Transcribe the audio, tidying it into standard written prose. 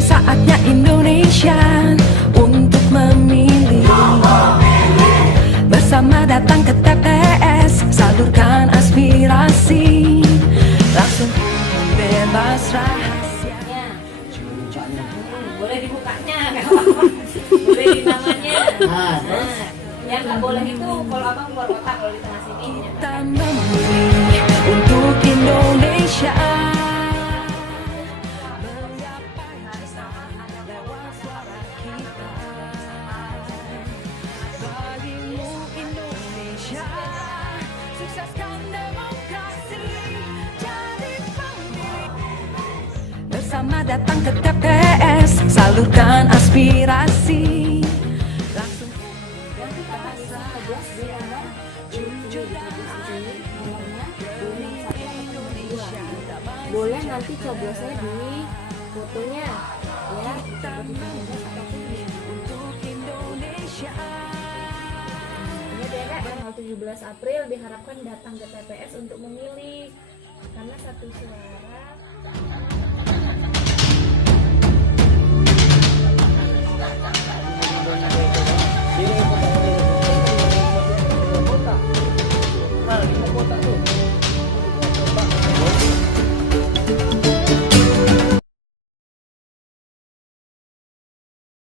Sudah saatnya Indonesia untuk memilih. Bersama datang ke TPS, salurkan aspirasi. Langsung bebas rahasia. Boleh dibukanya, nggak apa-apa. Boleh di namanya. Nah, yang nggak boleh itu kalau abang keluar kota, kalau di tengah sini. Kita memilih untuk Indonesia. Lewat suara kita. Bagimu Indonesia, sukseskan demokrasi. Jadi pemilih. Bersama datang ke TPS, salurkan aspirasi. Langsung Boleh nanti coblosnya di fotonya ya. untuk Indonesia. Ini daerah tanggal 17 April diharapkan datang ke TPS untuk memilih, karena satu suara